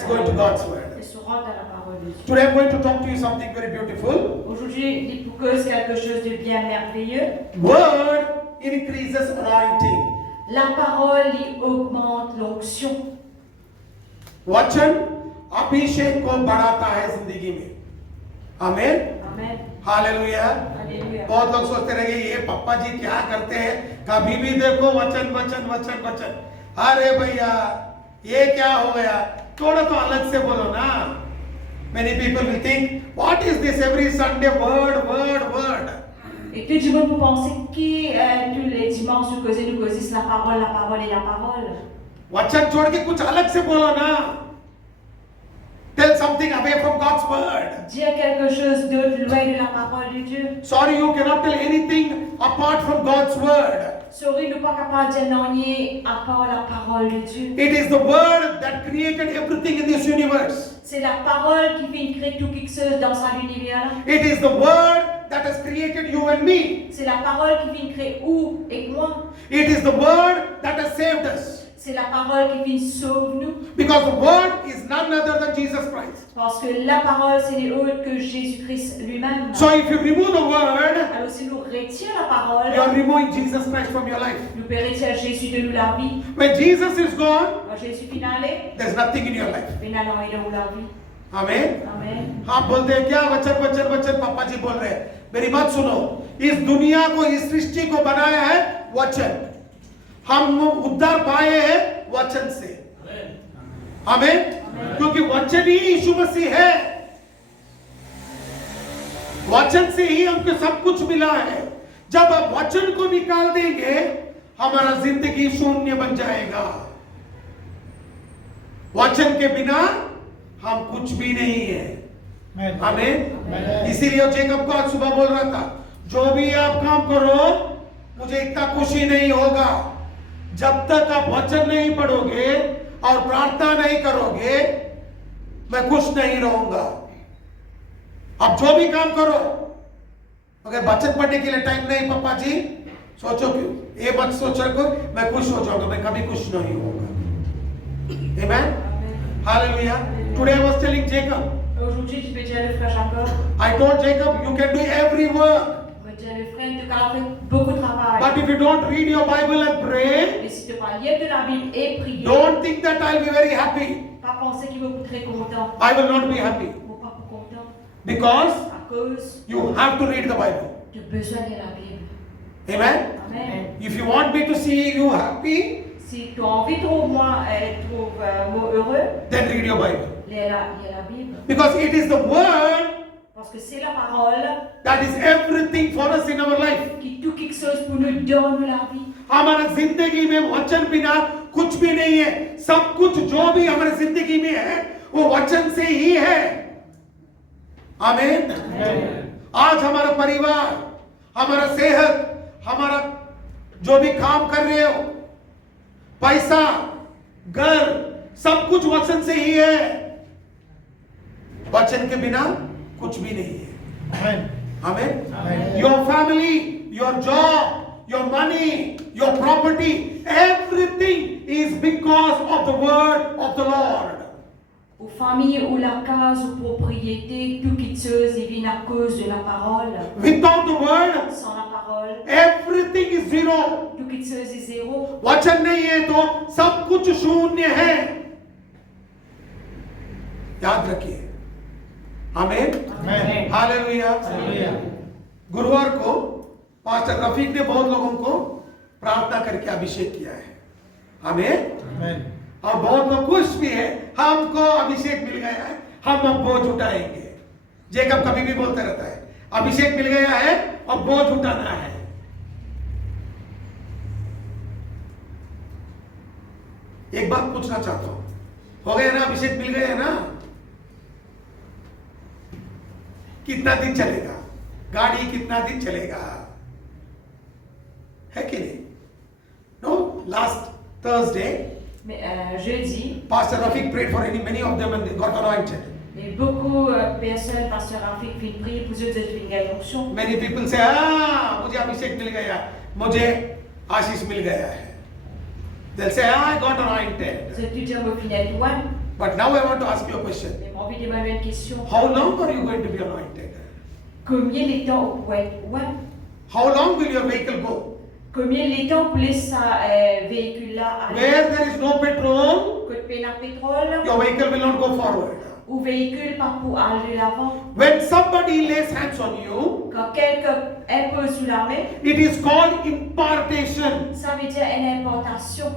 Let's go into God's word. Et se rendre à la parole de Dieu. Today I'm going to talk to you something very beautiful. Aujourd'hui, il propose quelque chose de bien merveilleux. Word increases anointing. La parole y augmente l'onction. वचन अभिषेक को बढ़ाता है जिंदगी में. आमीन. Amen. Hallelujah. Alléluia. बहुत लोग सोचते रहे ये पापा जी क्या करते हैं, कभी भी देखो वचन वचन वचन वचन. अरे भैया ये क्या हो गया, थोड़ा तो अलग से बोलो ना. Many people will think, what is this every Sunday word, word, word. Et que du monde vous pensez que tous les dimanches nous causons la parole et la parole. वचन छोड़ के कुछ अलग से बोलो ना. Tell something away from God's word. Dire quelque chose d'autre loin de la parole de Dieu. Sorry, you cannot tell anything apart from God's word. Sorry, nous pas capables de dire à part la parole de Dieu. It is the word that created everything in this universe. C'est la parole qui vient créer tout quelque chose dans cet univers. It is the word that has created you and me. C'est la parole qui vient créer vous et moi. It is the word that has saved us. C'est la parole qui vient sauver nous. Because the word is none other than Jesus Christ. Parce que la parole, c'est n'est autre que Jésus-Christ lui-même. So if you remove the word, Alors si nous retirons la parole, you are removing Jesus Christ from your life. nous pouvons retirer Jésus de nous la vie. When Jesus is gone, Quand Jésus finale, there's nothing in your life. il n'a rien dans la vie. Amen. Amen. आप बोलते हैं क्या वचन वचन वचन, पापा जी बोल रहे हैं. मेरी बात सुनो. इस दुनिया को, इस सृष्टि को बनाया है वचन. हम उद्धार पाए हैं वचन से. आमीन. क्योंकि वचन ही यीशु मसीह है. वचन से ही हमको सब कुछ मिला है. जब आप वचन को निकाल देंगे, हमारा जिंदगी शून्य बन जाएगा. वचन के बिना हम कुछ भी नहीं है. आमीन. इसीलिए जेकब को आज सुबह बोल रहा था, जो भी आप काम करो, मुझे इतना खुशी नहीं होगा जब तक आप वचन नहीं पढ़ोगे और प्रार्थना नहीं करोगे. मैं खुश नहीं रहूंगा. आप जो भी काम करो, अगर वचन पढ़ने के लिए टाइम नहीं, पापा जी सोचो क्यों, ये मत सोचो को मैं खुश हो जाऊंगा. मैं कभी खुश नहीं होऊंगा. Amen. Hallelujah. Today I was telling Jacob. Aujourd'hui, tu peux dire le frère Jacob. I told Jacob, you can do every work. Je peux dire le frère, tu as fait beaucoup de travail. But if you don't read your Bible and pray, Mais si tu parles de la Bible et prier, don't think that I'll be very happy. pas penser qu'il va être très content. I will not be happy. Ou pas content. Because À cause you have to read the Bible. de besoin de la Bible. Amen. Amen. If you want me to see you happy, Si tu as envie de trouver moi, heureux, then read your Bible. lis la Bible. Because it is the word Parce que c'est la parole that is everything for us in our life. qui tout quelque chose pour nous donne la vie. हमारा जिंदगी में वचन बिना कुछ भी नहीं है. सब कुछ जो भी हमारे जिंदगी में है, वो वचन से ही है. आमीन. आज हमारा परिवार, हमारा सेहत, हमारा जो भी काम कर रहे हो, पैसा, घर, सब कुछ वचन से ही है. वचन के बिना कुछ भी नहीं है. आमीन. Your family, your job, your money, your property, everything is because of the word of the Lord. Aux familles, ou la case, ou propriété, tout quelque chose, il vient à cause de la parole. Without the word, Sans la parole, everything is zero. tout quelque chose est zéro. वचन नहीं है तो सब कुछ शून्य है. याद रखिए. आमीन. हालेलुया. गुरुवार को पास्टर रफीक ने बहुत लोगों को प्रार्थना करके अभिषेक किया है. आमीन. और बहुत लोग खुश भी है, हमको अभिषेक मिल गया है, हम अब बोझ उठाएंगे. जेकब कभी भी बोलता रहता है, अभिषेक मिल गया है और बोझ उठाना है. एक बात पूछना चाहता हूं, हो गया ना, अभिषेक मिल गया है ना, कितना दिन चलेगा? गाड़ी कितना दिन चलेगा? है कि नहीं? No, last Thursday Mais jeudi, Pastor Rafiq prayed for many of them and they got anointed. et beaucoup de personnes, pasteur Rafik, viennent prier pour eux de gagner l'onction. Many people say, ah, मुझे अभिषेक मिल गया, मुझे आशीष मिल गया है. They'll say, ah, I got anointed. C'est tout dire au final, ouais. But now I want to ask you a question. Mais j'ai envie de demander une question. How long are you going to be anointed? Combien de temps pour être ouais? How long will your vehicle go? Combien de temps pour laisser véhicule-là aller? Where there is no petrol, Côté peine à pétrole, your vehicle will not go forward. ou véhicule pas pour aller de l'avant. When somebody lays hands on you, Quand quelqu'un impose sous la main, it is called impartation ça veut dire une importation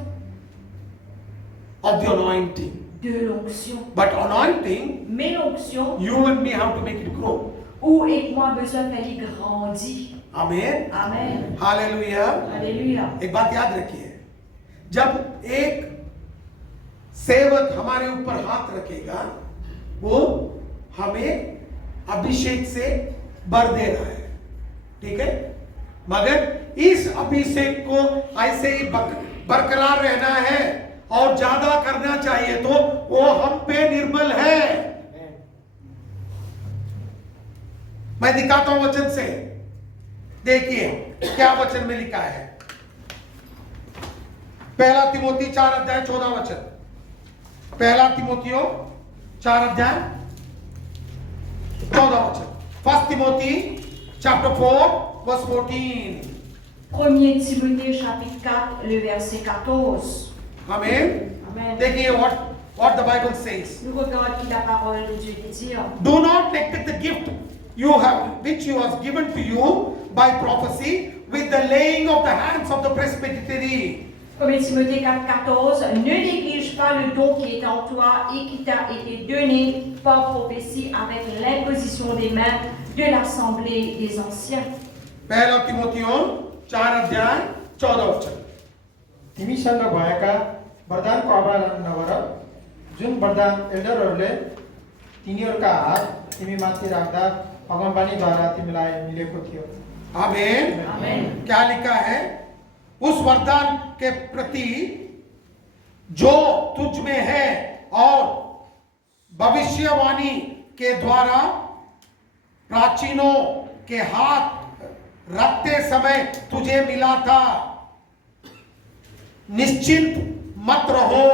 of the anointing. de l'onction. But anointing, Mais l'onction, you and me have to make it grow. où et moi besoin de faire grandir. Amen. Amen. Hallelujah. Alléluia. एक बात याद रखिए, जब एक सेवक हमारे ऊपर हाथ रखेगा, वो हमें अभिषेक से भर दे रहा है, ठीक है? मगर इस अभिषेक को ऐसे ही बरकरार रहना है और ज्यादा करना चाहिए, तो वो हम पे निर्बल है। मैं दिखाता हूं वचन से, देखिए क्या वचन में लिखा है। पहला तिमोथी 4 अध्याय 14 वचन। पहला तिमोथियो 4 अध्याय 14 वचन। First Timothy chapter 4 verse 14। 1er Timothée chapitre 4, le verset 14. Amen. Amen. देखिए what the Bible says. Nous regardons la parole de Dieu qui dit. Do not neglect the gift which you was given to you by prophecy with the laying of the hands of the presbytery. 1 Timothée 4, 14. Ne néglige pas le don qui est en toi et qui t'a été donné par prophétie avec l'imposition des mains de l'assemblée des anciens. पहला तिमोथियो 4 अध्याय 14 वचन। तिमीसँग भएका वरदानको अवहेलना नगर, जुन वरदान एल्डरहरूले तिनीहरूका हात तिमीमाथि राख्दा अगमबानीद्वारा तिमीलाई मिलेको थियो। आमेन। आमेन। क्या लिखा है? उस वरदान के प्रति जो तुझ में है और भविष्यवाणी के द्वारा प्राचीनों के हाथ रखते समय तुझे मिला था, निश्चिंत मत रहो।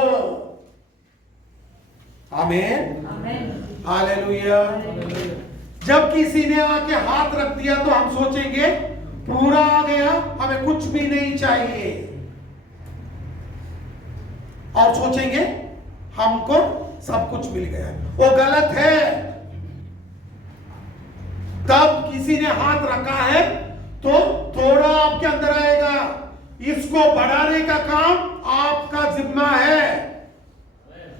आमेन। Amen. हालेलुया। जब किसी ने आके हाथ रख दिया तो हम सोचेंगे पूरा आ गया, हमें कुछ भी नहीं चाहिए, और सोचेंगे हमको सब कुछ मिल गया। वो गलत है। तब किसी ने हाथ रखा है तो थोड़ा आपके अंदर आएगा, इसको बढ़ाने का काम आपका जिम्मा है।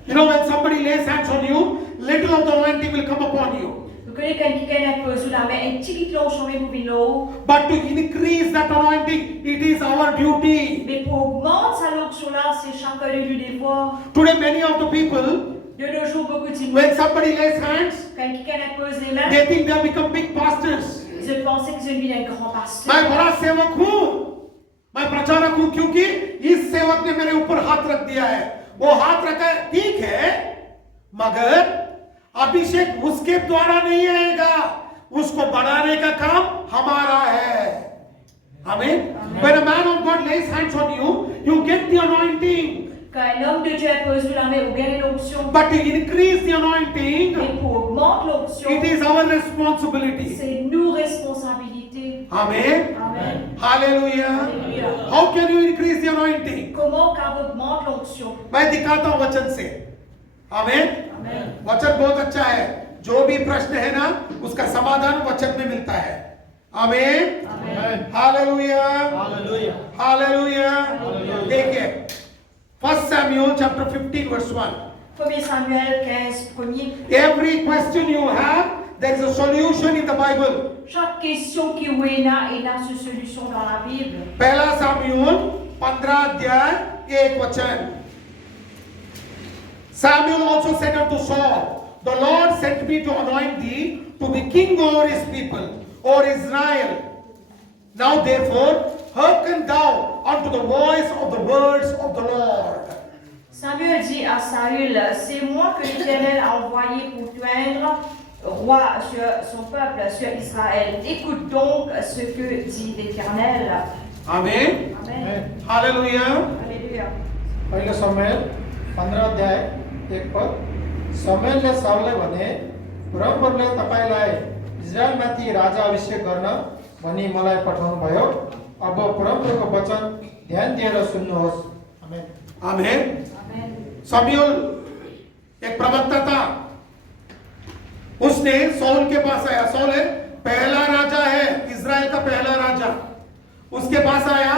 You know, when somebody lays hands on you, little of the anointing will come upon you. Vous connaissez quelqu'un qui pose sous la main, un petit peu changé pour vino. But to increase that anointing, it is our duty. Mais pour augmenter sa l'onction-là, c'est chacun de lui devoir. Today, many of the people, De nos jours, beaucoup de gens, when somebody lays hands, quand quelqu'un pose les mains, they think they have become big pastors. ils pensent qu'ils ont devenu un grand pasteur. मैं बड़ा सेवक हूँ, मैं प्रचारक हूँ, क्योंकि इस सेवक ने मेरे ऊपर हाथ रख दिया है। वो हाथ रखा है, ठीक है, मगर अभिषेक उसके द्वारा नहीं आएगा, उसको बढ़ाने का काम हमारा है। आमीन। When a man of God lays hands on you, you get the anointing. Quand un homme de Dieu pose sous la main, ou bien l'onction. But to increase the anointing, Mais pour augmenter l'onction, it is our responsibility. c'est nos responsabilités. Amen. Amen. Hallelujah. Alléluia. How can you increase the anointing? Comment qu'on augmente l'onction? मैं दिखाता हूं वचन से। आमेन। Amen. वचन बहुत अच्छा है, जो भी प्रश्न है ना उसका समाधान वचन में मिलता है। आमेन। Amen. हालेलुया। हालेलुया। हालेलुया। देखिए 1 Samuel chapter 15 verse 1. 1 Samuel 15, premier. Every question you have, there is a solution in the Bible. Chaque question qui est là, il y a une solution dans la Bible. पहला सामुएल 15 अध्याय 1 वचन। Samuel also said unto Saul, the Lord sent me to anoint thee to be king over his people, or Israel. Now therefore, hearken thou unto the voice of the words of the Lord. Samuel dit à Saül, c'est moi que l'Éternel a envoyé pour t'oindre roi sur son peuple, sur Israël. Écoute donc ce que dit l'Éternel. Amen. Amen. Hallelujah. Alléluia. पहिलो Samuel 15 अध्याय 1 पद। समुएलले साउललाई भने परमप्रभुले तपाईलाई इजरायलमाथि राजा अभिषेक गर्न भनी मलाई पठाउनु भयो। अब परमप्रभुको वचन ध्यान दिएर सुन्नुहोस्। आमेन। आमेन। Amen. शमूएल एक प्रवक्ता था, उसने साउल के पास आया। साउल है पहला राजा है, इजराइल का पहला राजा। उसके पास आया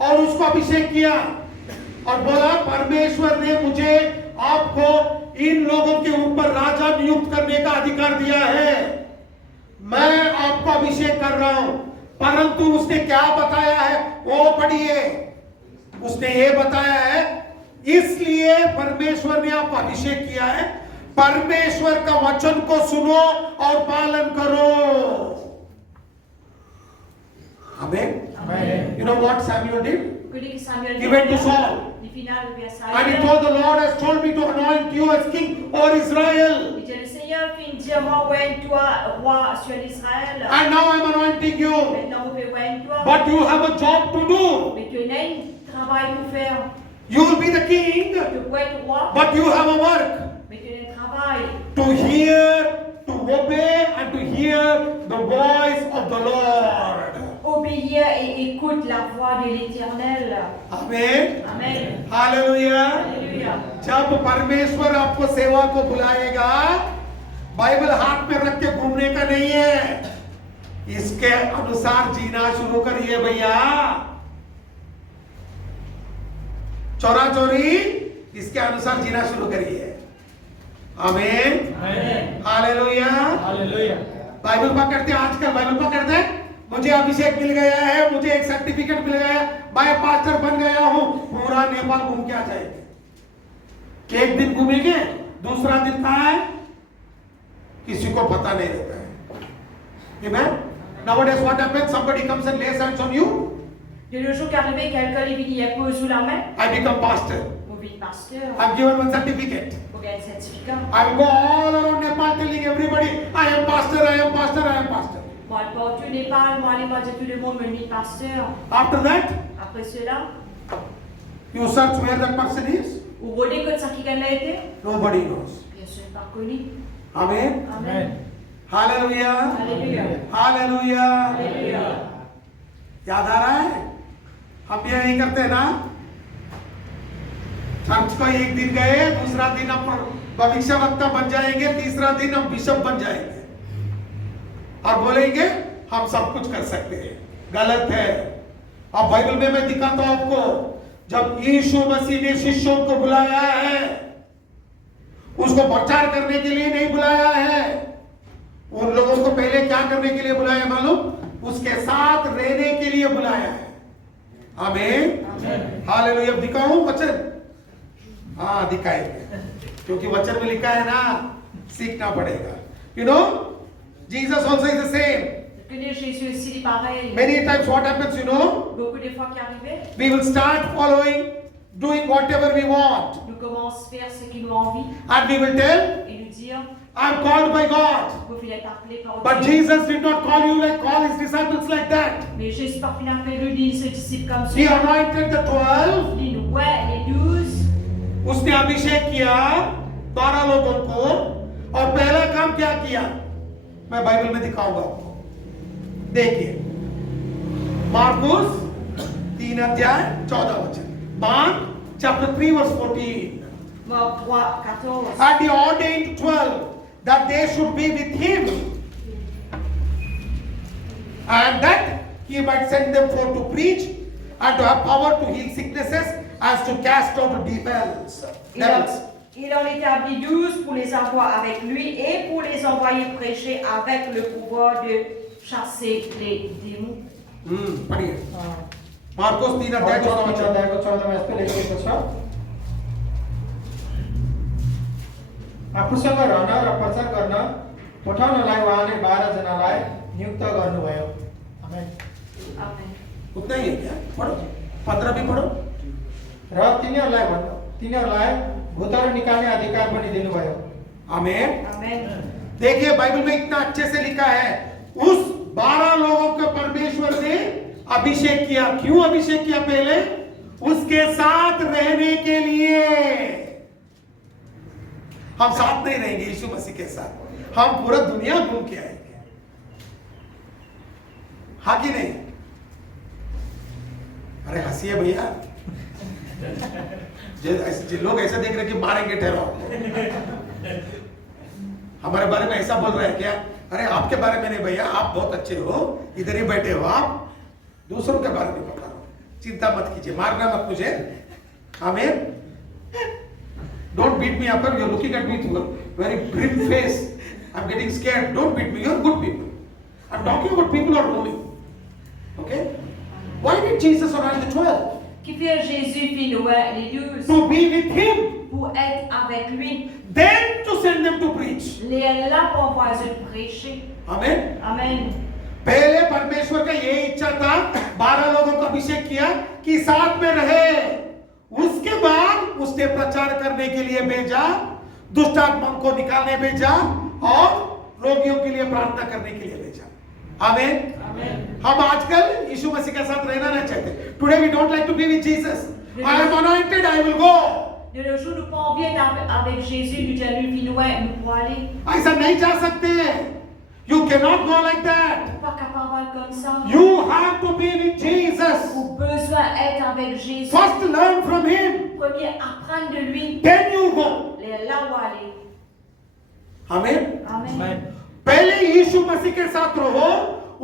और उसको अभिषेक किया और बोला परमेश्वर ने मुझे आपको इन लोगों के ऊपर राजा नियुक्त करने का अधिकार दिया है, मैं आपको अभिषेक कर रहा हूं। परंतु उसने क्या बताया है वो पढ़िए। उसने ये बताया है इसलिए परमेश्वर ने आपको अभिषेक किया है, परमेश्वर का वचन को सुनो और पालन करो। आमेन। You know what Samuel did? He went to Saul and he told the Lord has told me to anoint you as king over Israel. Le Seigneur fit dire moi ouais toi roi sur l'Israël. And now I'm anointing you. Maintenant on fait ouais toi. But you have a job to do. Mais tu as un travail pour faire. You will be the king. Tu peux être roi. But you have a work. Mais tu as un travail. To hear, to obey, and to hear the voice of the Lord. Obéir et écoute la voix de l'Éternel. Amen. Amen. Hallelujah. Alléluia. जब परमेश्वर आपको सेवा को बुलाएगा, Bible हाथ में रख के घूमने का नहीं है, इसके अनुसार जीना शुरू करिए भैया। चोरा चोरी इसके अनुसार जीना शुरू करिए। आमीन। हालेलुया। हालेलुया। बाइबल पकड़ते आजकल बाइबल पकड़ते, मुझे अभिषेक मिल गया है, मुझे एक सर्टिफिकेट मिल गया, मैं पास्टर बन गया हूं, पूरा नेपाल घूम के आ जाएंगे। एक दिन घूमेंगे, दूसरा दिन कहाँ है किसी को पता नहीं रहता है। Amen. Nowadays what happens? Somebody comes and lays hands on you. De le jour qu'arrivé quelqu'un lui dit il pose sous la main. I become pastor. Vous êtes pasteur. I'm given one certificate. Vous avez un certificat. I will go all around Nepal telling everybody, I am pastor, I am pastor, I am pastor. Moi, je pars tout Népal, moi, allez, moi, dire tout le monde me dit pasteur. After that, Après cela, you search where that person is. vous regardez que ça qui a été? Nobody knows. Bien sûr, pas connu. Amen. Amen. Hallelujah. Alléluia. Hallelujah. Alléluia. याद आ रहा है? हम भी यही करते हैं ना? Church को एक दिन गए, दूसरा दिन हम भविष्यवक्ता बन जाएंगे, तीसरा दिन हम बिशप बन जाएंगे और बोलेंगे हम सब कुछ कर सकते हैं। गलत है। अब बाइबल में मैं दिखाता हूं आपको, जब यीशु मसीह ने शिष्यों को बुलाया है, उसको प्रचार करने के लिए नहीं बुलाया है। उन लोगों को पहले क्या करने के लिए बुलाया मालूम? उसके साथ रहने के लिए बुलाया है। आमीन। हालेलुया। अब दिखाऊं वचन? हाँ दिखाएंगे, क्योंकि वचन में लिखा है ना, सीखना पड़ेगा। You know, Jesus also is the same. Jésus aussi est pareil. Many times what happens, you know, Beaucoup de fois qui arrivait, we will start following, doing whatever we want, nous commençons à faire ce qui nous envie and we will tell, et nous dire, I'm called by God. vous pouvez être appelé par But Dieu. Jesus did not call you like call his disciples like that. Mais Jésus par final fait le dit ses disciples comme He ça. anointed the 12. Il dit ouais les 12. उसने अभिषेक किया 12 लोगों को, और पहला काम क्या किया मैं बाइबल में दिखाऊंगा आपको। देखिए मार्कुस 3 अध्याय 14 वचन, Mark chapter 3 verse 14. Marc 3, 14. And he ordained 12 that they should be with him, and that he might send them forth to preach and to have power to heal sicknesses as to cast out devils. Il en établit 12 pour les avoir avec lui et pour les envoyer prêcher avec le pouvoir de chasser les démons. पढ़िए मार्कुस 3 अध्याय 14 वचन। अध्यायको 14 मा यस्तो लेखिएको छ, आफूसँग रहन र प्रचार गर्न पठाउनलाई उहाँले 12 जनालाई नियुक्त गर्नुभयो। आमेन। Amen. उतना ही है क्या? पढ़ो 15 भी पढ़ो। र तिनीहरूलाई भूतहरू निकाल्ने अधिकार पनि दिनुभयो। आमेन। Amen. देखिए बाइबल में इतना अच्छे से लिखा है, उस 12 लोगों को परमेश्वर ने अभिषेक किया। क्यों अभिषेक किया? पहले उसके साथ रहने के लिए। हम साथ नहीं रहेंगे यीशु मसीह के साथ, हम पूरा दुनिया घूम के आएंगे, हाँ कि नहीं? अरे हंसिए भैया, लोग ऐसा देख रहे कि मारेंगे ठहराओ, हमारे बारे में ऐसा बोल रहे हैं क्या? अरे आपके बारे में नहीं भैया, आप बहुत अच्छे हो, इधर ही बैठे हो, आप दूसरों के बारे में बता रहा हूं, चिंता मत कीजिए, मारना मत मुझे, आमीन। Don't beat me up, you're looking at me with a very grim face, I'm getting scared, don't beat me, you're good people, I'm talking about people who are holy, okay? Why did Jesus ordain the 12? Qui fait Jésus fit Noël les 12 To be with him, pour être avec lui. then to send them to preach. Les est là pour voir eux prêcher. Amen. Amen. पहले परमेश्वर का ये इच्छा था, 12 लोगों को अभिषेक किया कि साथ में रहे, उसके बाद उसने प्रचार करने के लिए भेजा, दुष्ट आत्माओं को निकालने भेजा और रोगियों के लिए प्रार्थना करने के लिए भेजा। आमीन। हम आजकल यीशु मसीह के साथ रहना नहीं चाहते। Today we don't like to be with Jesus. I am anointed, I will go. De nos jours, nous pas envie d'être avec Jésus, nous disons lui Noël, nous pour aller. ऐसा नहीं जा सकते। You cannot go like that. Pas capable comme ça. You have to be with Jesus. Vous besoin être avec Jésus. First learn from him. Premier, apprendre de lui. Then you go. Les là où aller. आमीन। Amen. पहले यीशु मसीह के साथ रहो,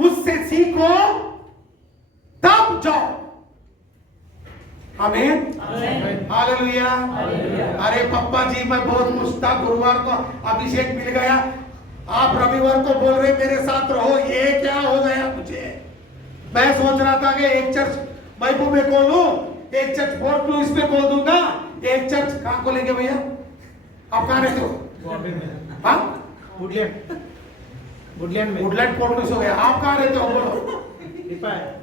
उससे सीखो, तब जाओ। आमीन। हालेलुया। अरे पप्पा जी, मैं बहुत खुश था, गुरुवार को अभिषेक मिल गया, आप रविवार को बोल रहे मेरे साथ रहो, ये क्या हो गया मुझे? मैं सोच रहा था कि एक चर्च महबूब में खोलूं, एक चर्च फोर्ट लुइस में खोल दूंगा, एक चर्च कहां खोलेंगे भैया? आप कहां रहते हो? हाँ, वुडलैंड फोर्ट लुइस हो गया। आप कहां रहते हो बोलो?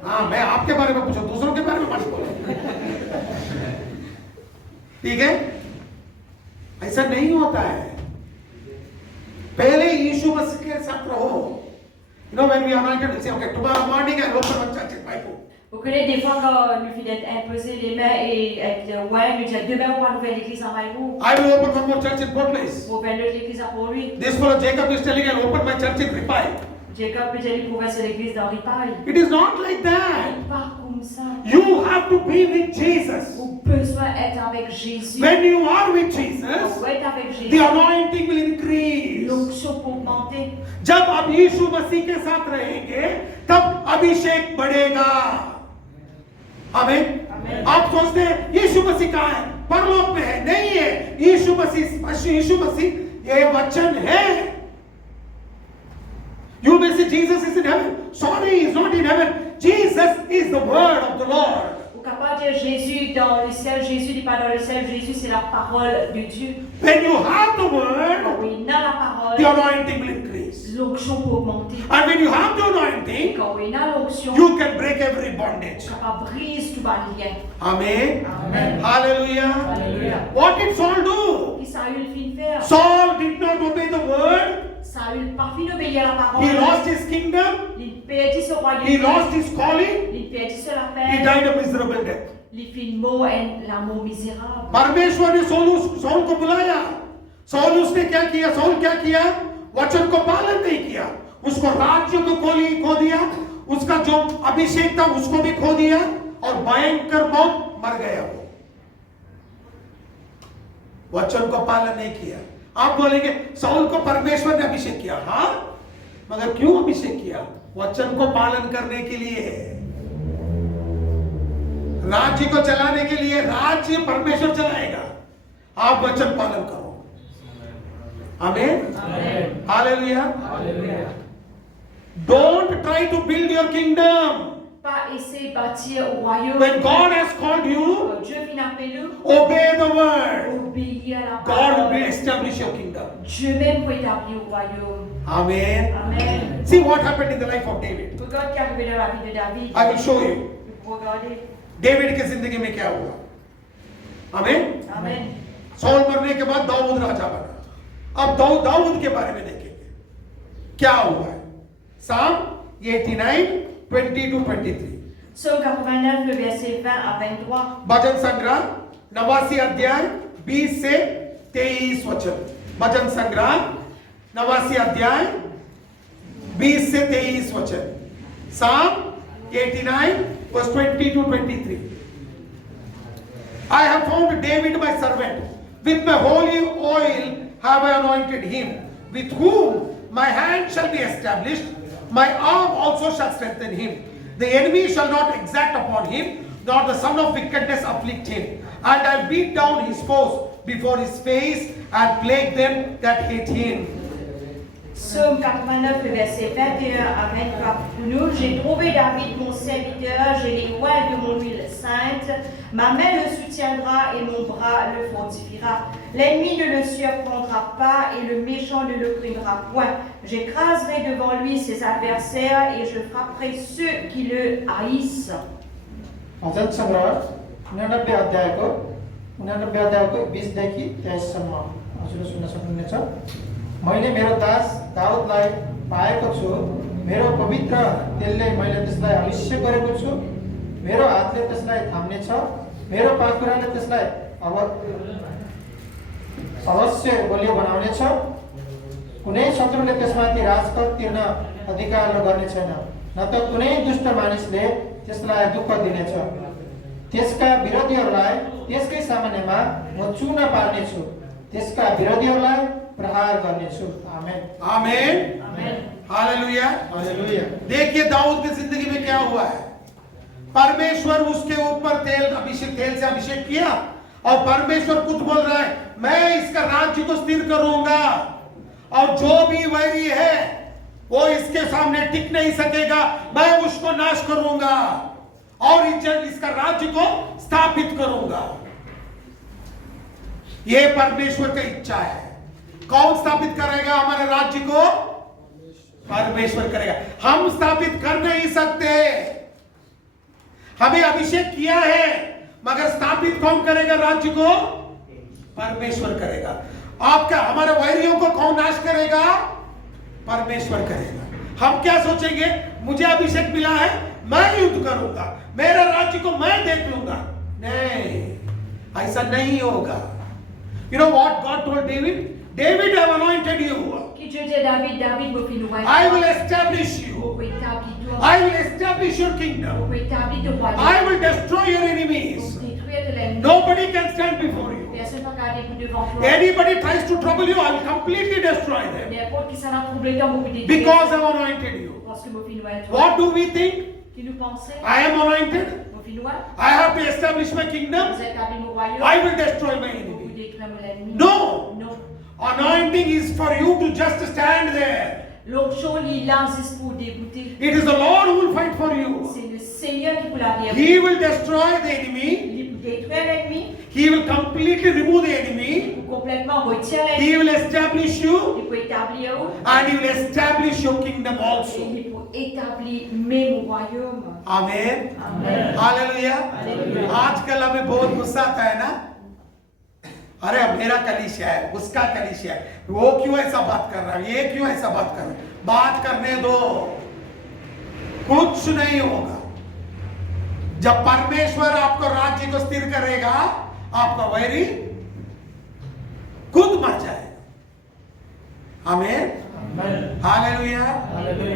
हाँ, मैं आपके बारे में पूछूं, दूसरों के बारे में मत बोलो, ठीक है? ऐसा नहीं होता है। पहले यीशु मसीह के साथ रहो। You know, when we are anointed, we say, okay, tomorrow morning I open one church in Bible. Vous connaissez des fois quand le fait d'être imposé les mains et être ouais, nous disons demain on va ouvrir l'église en Maïbou. I will open one more church in Portlace. Pour ouvrir notre église à Port-Louis. This fellow Jacob is telling, I'll open my church in Ripai. Jacob peut aller pour ouvrir l'église dans Ripaille. It is not like that. Pas comme ça. You have to be with Jesus. Vous besoin être avec Jésus. When you are with Jesus, Vous être avec Jésus. the anointing will increase. L'onction peut augmenter. जब आप यीशु मसीह के साथ रहेंगे, तब अभिषेक बढ़ेगा। आमीन। आप सोचते हैं यीशु मसीह कहाँ है? परलोक में है? नहीं है। यीशु मसीह ये वचन है। You may say Jesus is in heaven. Sorry, he is not in heaven. Jesus is the word of the Lord. Vous capable de dire Jésus dans le ciel, Jésus n'est pas dans le ciel, Jésus c'est la parole de Dieu. When you have the word, Quand on a la parole, the anointing will increase. l'onction peut augmenter. And when you have the anointing, Quand on a l'onction, you can break every bondage. on capable de briser tout barrière. Amen. Amen. Hallelujah. Hallelujah. What did Saul do? Et Saül fit faire. Saul did not obey the word. Saül pas fin obéir à la parole. He lost his kingdom. Il perdit son royaume. He lost his calling. Il perdit son He affaire. died a miserable death. Il fit mort et la mort misérable. परमेश्वर ने Saul को बुलाया। Saul उसने क्या किया? Saul क्या किया? वचन को पालन नहीं किया। उसको राज्य को खो दिया, उसका जो अभिषेक था उसको भी खो दिया और भयंकर मौत मर गया वो। वचन को पालन नहीं किया। आप बोलेंगे साउल को परमेश्वर ने अभिषेक किया। हाँ, मगर क्यों अभिषेक किया? वचन को पालन करने के लिए, राज्य को चलाने के लिए। राज्य परमेश्वर चलाएगा, आप वचन पालन करो। आमीन। Hallelujah. Don't try to build your kingdom. Pas essayer de bâtir au royaume. When God has called you, Dieu vient appeler nous. obey the word. Obéir à la God will parole. establish your kingdom. Dieu même peut établir au royaume. Amen. Amen. See what happened in the life of David. Regarde ce qui est arrivé dans la vie de David. I will show you. Vous regardez. David की जिंदगी में क्या हुआ? आमीन। Amen. Soul मरने के बाद दाऊद राजा बना। अब दाऊद के बारे में देखेंगे क्या हुआ है। Psalm 89, 20-23. Psaume 89, le verset 20 à 23. भजन संग्रह 89 अध्याय 20 से 23 वचन। भजन संग्रह 89 अध्याय 20 से 23 वचन. Psalm 89 verse 20 to 23. I have found David my servant. With my holy oil have I anointed him, with whom my hand shall be established. My arm also shall strengthen him. The enemy shall not exact upon him, nor the son of wickedness afflict him. And I'll beat down his foes before his face and plague them that hate him. Psaume 89, le verset 21 à 24 pour nous. J'ai trouvé David mon serviteur, je l'ai oint de mon huile sainte. Ma main le soutiendra et mon bras le fortifiera. L'ennemi ne le surprendra pas et le méchant ne le craignera point. J'écraserai devant lui ses adversaires et je frapperai ceux qui le haïssent. भजन सङ्ग्रह 89 अध्यायको 20 देखि 23 सम्म हजुरले सुन्न सक्नुहुनेछ. मैले मेरो दास दाउदलाई पाएको छु. मेरो पवित्र तेलले मैले त्यसलाई अभिषेक गरेको छु. मेरो हातले त्यसलाई थाम्नेछ. मेरो पाखुराले त्यसलाई अवश्य बलियो बनाउनेछ. कुनै शत्रुले त्यसमाथि राजपद तिर्न अधिकार गर्ने छैन, न त कुनै दुष्ट मानिसले त्यसलाई दुःख दिनेछ. त्यसका विरोधीहरूलाई त्यसकै सामान्यमा म चूर्ण पार्नेछु. त्यसका विरोधीहरूलाई प्रहार गर्नेछु. आमेन. आमेन. हालेलुया. हालेलुया. देखिए दाऊद की जिंदगी में क्या हुआ है. परमेश्वर उसके ऊपर तेल से अभिषेक किया और परमेश्वर खुद बोल रहा है मैं इसका राज्य को स्थिर करूंगा और जो भी वैरी है वो इसके सामने टिक नहीं सकेगा. मैं उसको नाश करूंगा और इसका राज्य को स्थापित करूंगा. यह परमेश्वर की इच्छा है. कौन स्थापित करेगा हमारे राज्य को? परमेश्वर करेगा. हम स्थापित कर नहीं सकते. हमें अभिषेक किया है मगर स्थापित कौन करेगा राज्य को? परमेश्वर करेगा. आपका हमारे वैरियों को कौन नाश करेगा? परमेश्वर करेगा. हम क्या सोचेंगे मुझे अभिषेक मिला है मैं युद्ध करूंगा, मेरा राज्य को मैं देख लूंगा. नहीं, ऐसा नहीं होगा. You know what God told David? David, I have anointed you. Qui Dieu dit à David, David vous fit nous I will establish you. I will establish your kingdom. I will destroy your enemies. Nobody can stand before you. Anybody tries to trouble you, I will completely destroy them. Because I have anointed you. What do we think? I am anointed. I have to establish my kingdom. I will destroy my enemy. No. Anointing is for you to just stand there. L'onction est là juste pour dégoûter. It is the Lord who will fight for you. C'est le Seigneur qui vous la guerre. He will destroy the enemy. Il détruire l'ennemi. He will completely remove the enemy. Il complètement retire l'ennemi. He will establish you. Il peut établir vous. And he will establish your kingdom also. Et il peut établir même royaume. Amen. Amen. Hallelujah. Hallelujah. आजकल हमें बहुत गुस्सा आता है ना. अरे मेरा कलीसिया है, उसका कलीसिया है, वो क्यों ऐसा बात कर रहा है, ये क्यों ऐसा बात कर रहा है. बात करने दो, कुछ नहीं होगा. जब परमेश्वर आपको राज्य को स्थिर करेगा, आपका वैरी खुद मर जाएगा. आमीन. Hallelujah.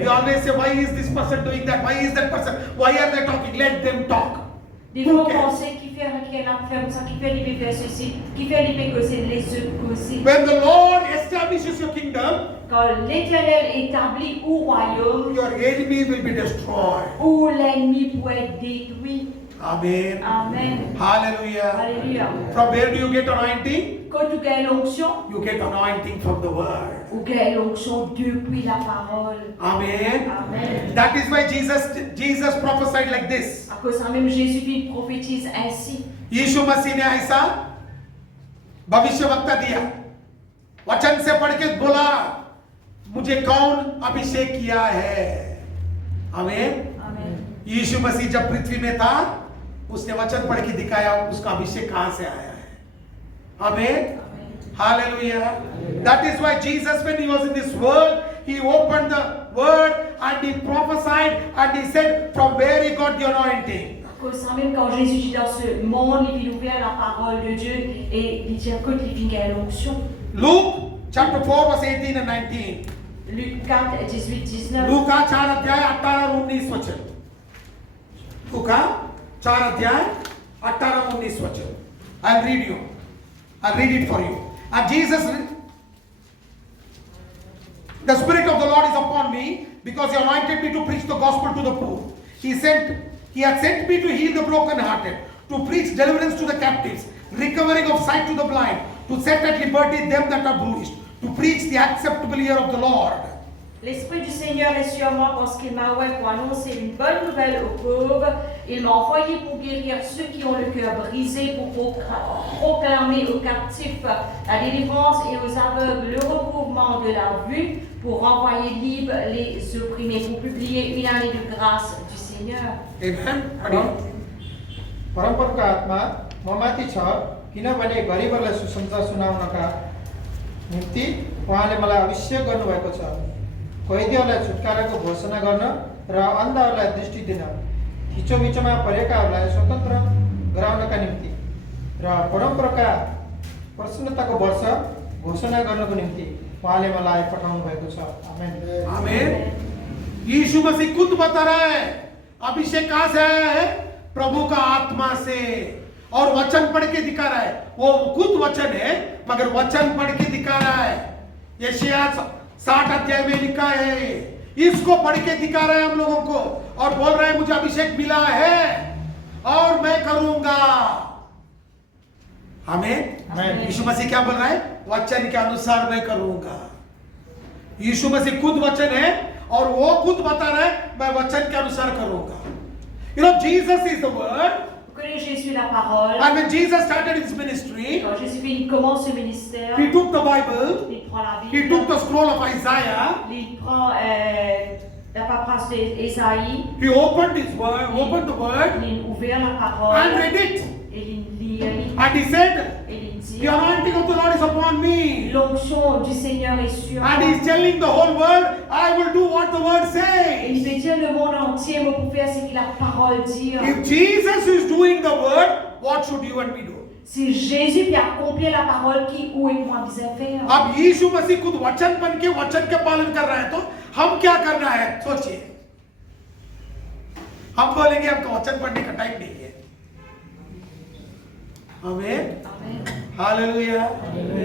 You always say, why is this person doing that? Why is that person? Why are they talking? Let them talk. Des fois, on pensait qui fait ça, qui fait l'épée faire ceci, qui fait l'épée que c'est les autres aussi. When the Lord establishes your kingdom, quand l'Éternel établit au royaume, your enemy will be destroyed. Où l'ennemi pourrait être détruit. Amen. Amen. Hallelujah. Alléluia. From where do you get anointing? Quand tu gagnes l'onction, You get anointing from the word. ou gagnes l'onction depuis la parole. Amen. Amen. That is why Jesus prophesied like this. À cause ça même Jésus prophétise ainsi. यीशु मसीह ने ऐसा भविष्यवक्ता दिया. वचन से पढ़ के बोला मुझे कौन अभिषेक किया है. आमीन. Amen. यीशु मसीह जब पृथ्वी में था उसने वचन पढ़ के दिखाया उसका अभिषेक कहां से आया है. आमीन. Hallelujah. That is why Jesus, when he was in this world, he opened the word and he prophesied and he said from where he got the anointing. À cause ça même quand Jésus dit dans ce monde, il vit ouvert la parole de Dieu et il dit que il vient gagner l'onction. Luke chapter 4 verse 18 and 19. Luc 4, 18, 19. लूका 4 अध्याय 18 और 19 वचन. लूका 4 अध्याय 18 और 19 वचन. I'll read it for you. And Jesus, the Spirit of the Lord is upon me, because He anointed me to preach the gospel to the poor. He had sent me to heal the brokenhearted, to preach deliverance to the captives, recovering of sight to the blind, to set at liberty them that are bruised, to preach the acceptable year of the Lord. L'Esprit du Seigneur est sur moi parce qu'il m'a oint pour annoncer une bonne nouvelle aux pauvres. Il m'a envoyé pour guérir ceux qui ont le cœur brisé, pour proclamer aux captifs la délivrance et aux aveugles le recouvrement de la vue, pour renvoyer libres les opprimés, pour publier une année de grâce du Seigneur. Amen. परमप्रभुको आत्मा ममाथि छ, किनभने गरिबहरूलाई सुसमाचार सुनाउनका निम्ति उहाँले मलाई अभिषेक गर्नुभएको छ, कैदीहरूलाई छुटकाराको घोषणा गर्न र अन्धहरूलाई दृष्टि दिन, थिचोमिचोमा परेकाहरूलाई स्वतन्त्र गराउनका निम्ति र प्रसन्नताको वर्ष घोषणा गर्नको निम्ति उहाँले मलाई पठाउनु भएको छ. आमेन. आमेन. यीशु मसीह खुद बता रहा है अभिषेक कहां से आया है? प्रभु का आत्मा से. और वचन पढ़ के दिखा रहा है. वो खुद वचन है मगर वचन पढ़ के दिखा रहा है. यशायाह 60 अध्याय में लिखा है, इसको पढ़ के दिखा रहा है हम लोगों को और बोल रहा है मुझे अभिषेक मिला है और मैं करूंगा. हमें यीशु मसीह क्या बोल रहा है? वचन के अनुसार मैं करूंगा. यीशु मसीह खुद वचन है और वो खुद बता रहा है मैं वचन के अनुसार करूंगा. You know, Jesus is the word. Vous connaissez Jésus la parole. And when Jesus started his ministry, Quand Jésus commence ce ministère, he took the Bible, il prend la he Bible, took the scroll of Isaiah, il prend la paperasse d'Ésaïe, he opened his word, opened the word, il ouvre la and parole, read it. et il lit, And he said, et il dit, the anointing of the Lord is upon me. l'onction du Seigneur est sur And moi. he's telling the whole world, I will do what the word Et says. il fait dire le monde entier, mais pour faire ce que la parole dit. If Jesus is doing the word, what should you and me do? Si Jésus peut accomplir la parole qui où et moi vous avez fait. अब यीशु मसीह खुद वचन बन के वचन के पालन कर रहा है, तो हम क्या करना है? सोचिए. हम बोलेंगे हमको वचन पढ़ने का टाइम नहीं है. Amen. Hallelujah.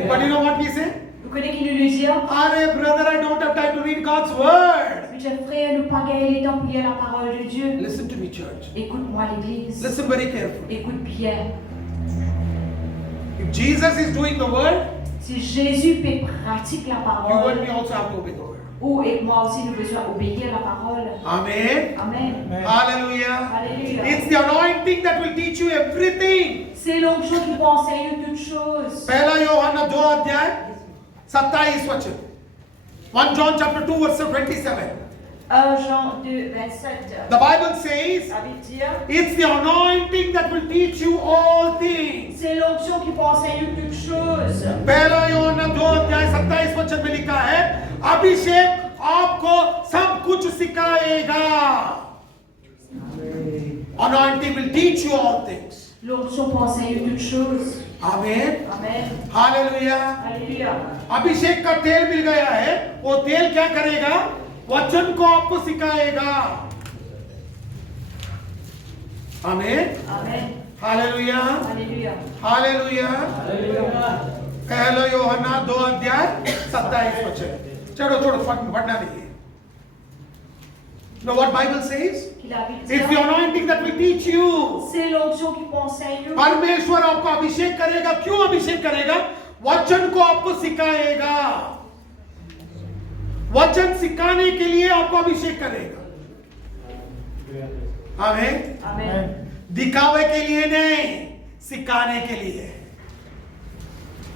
But you know what we say? Vous connaissez qui nous le dit? Arey brother, I don't have time to read God's word. Mais chers frères, nous pas gagner le temps pour lire la parole de Dieu. Listen to me, church. Écoute-moi l'église. Listen very carefully. Écoute bien. If Jesus is doing the word, Si Jésus peut pratiquer la you and parole, me also have to obey the word. ou et moi aussi nous besoin obéir la parole. Amen. Amen. Hallelujah. Alléluia. It's the anointing that will teach you everything. C'est l'onction qui peut enseigner toutes choses. पहला यूहन्ना 2 अध्याय 27 वचन. 1 John chapter 2 verse 27. 1 Jean 2, 27. The Bible says, Ça veut dire, it's the anointing that will teach you all things. c'est l'onction qui peut enseigner toutes choses. पहला यूहन्ना 2 अध्याय 27 वचन में लिखा है, अभिषेक आपको सब कुछ सिखाएगा. Anointing will teach you all things. L'onction peut enseigner toutes choses. Amen. Amen. Hallelujah. Alléluia. अभिषेक का तेल मिल गया है, वो तेल क्या करेगा? वचन को आपको सिखाएगा. आमेन. Amen. हालेलुया. Alléluia. हालेलुया. पहला यूहन्ना 2 अध्याय 27 वचन. चलो छोड़ो, पढ़ना नहीं है. Know what Bible says? Qu'il a dit. It's the anointing that will teach you. C'est l'onction qui peut enseigner. परमेश्वर आपको अभिषेक करेगा. क्यों अभिषेक करेगा? वचन को आपको सिखाएगा. वचन सिखाने के लिए आपको अभिषेक करेगा. आमेन. Amen. दिखावे के लिए नहीं, सिखाने के लिए.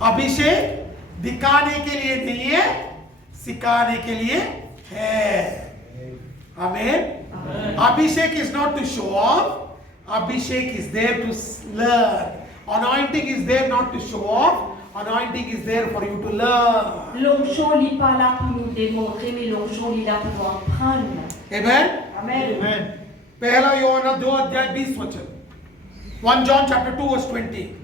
अभिषेक दिखाने के लिए नहीं है, सिखाने के लिए है. Amen. Abhishek is not to show off. Abhishek is there to learn. Anointing is there not to show off. Anointing is there for you to learn. L'onction n'est pas là pour nous démontrer, mais l'onction est là pour nous apprendre. Amen. Amen. पहला यूहन्ना 2 अध्याय 20 वचन. 1 John chapter 2 verse 20.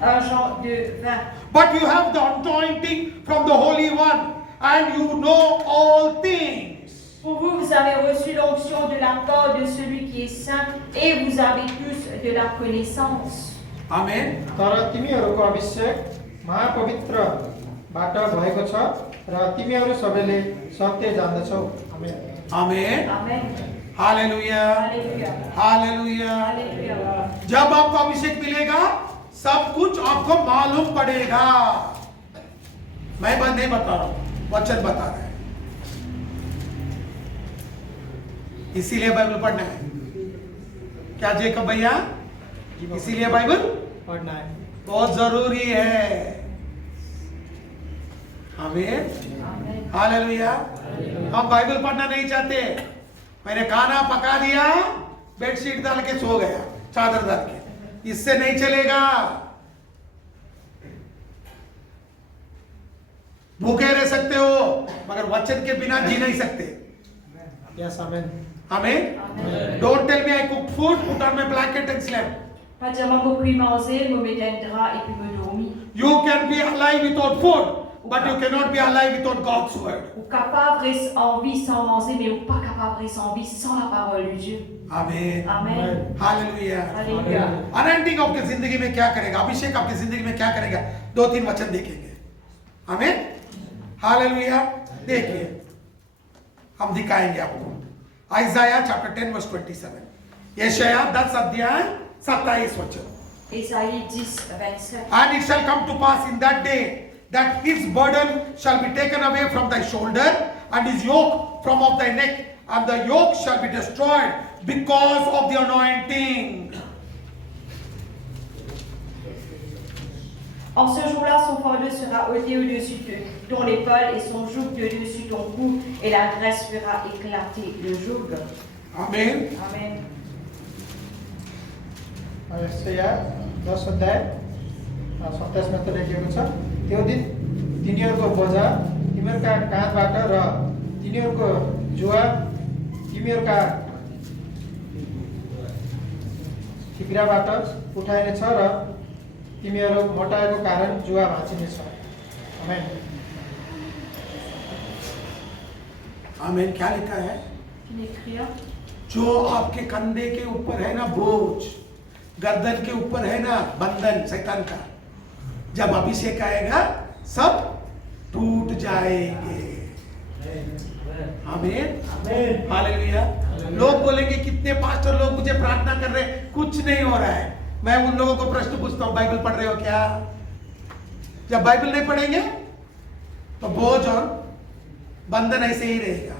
1 Jean 2:20. But you have the anointing from the Holy One, and you know all things. Pour vous, vous avez reçu l'onction de la part de celui qui est saint et vous avez tous de la connaissance. Amen. तर तिमीहरूको अभिषेक महापवित्रबाट भएको छ र तिमीहरू सबैले सत्य जान्दछौ। आमेन। Amen. Amen. Hallelujah. Alléluia. Hallelujah. Alléluia. जब आपको अभिषेक मिलेगा सब कुछ आपको मालूम पड़ेगा। मैं बात नहीं बता रहा हूं, वचन बता रहा है। इसीलिए बाइबल पढ़ना है। क्या जेकब भैया? इसीलिए बाइबल पढ्न है। बहुत जरूरी है। आमीन। Amen. हालेलुया। हम बाइबल पढ़ना नहीं चाहते। मैंने खाना पका दिया, बेडशीट डाल के सो गया, चादर डाल के। इससे नहीं चलेगा। भूखे रह सकते हो, मगर वचन के बिना जी नहीं सकते। Yes, amen. आमीन। Amen. Don't tell me I cook food, put on my blanket and slept. Pas dire maman puis manger, me mettre un drap et puis me dormir. You can be alive without food, but you cannot be alive without God's word. Ou capable rester en vie sans manger, mais ou pas capable rester en vie sans la parole de Dieu. आमीन। Amen. Hallelujah. Alléluia. Anointing आपकी जिंदगी में क्या करेगा? अभिषेक आपकी जिंदगी में क्या करेगा? 2-3 वचन देखेंगे। आमीन। हालेलुया। देखिए, हम दिखाएंगे आपको। Isaiah chapter 10 verse 27। यशाया 10 अध्याय 27 वचन। Ésaïe 10:27. And it shall come to pass in that day that his burden shall be taken away from thy shoulder, and his yoke from off thy neck, and the yoke shall be destroyed because of the anointing. En ce jour-là, son fardeau sera ôté au-dessus de ton épaule et son joug de dessus ton cou, et la graisse fera éclater le joug. Amen. Amen. यशाया 10 अध्याय 27 मा त लेखिएको छ, त्यो दिन तिनीहरूको बोझा तिमीहरूका काँधबाट र तिनीहरूको जुवा तिमीहरूका ठिक्राबाट उठाइनेछ र तिमीहरू मोटाएको कारण जुवा भाँचिनेछ। आमेन। आमेन। क्या लिखा है? Qui m'écrit? जो आपके कंधे के ऊपर है ना बोझ, गर्दन के ऊपर है ना बंधन शैतान का, जब अभिषेक आएगा सब टूट जाएंगे। आमीन। हालेलुया। लोग बोलेंगे कितने पास्टर लोग मुझे प्रार्थना कर रहे हैं, कुछ नहीं हो रहा है। मैं उन लोगों को प्रश्न पूछता हूं, बाइबल पढ़ रहे हो क्या? जब बाइबल नहीं पढ़ेंगे तो बोझ और बंधन ऐसे ही रहेगा।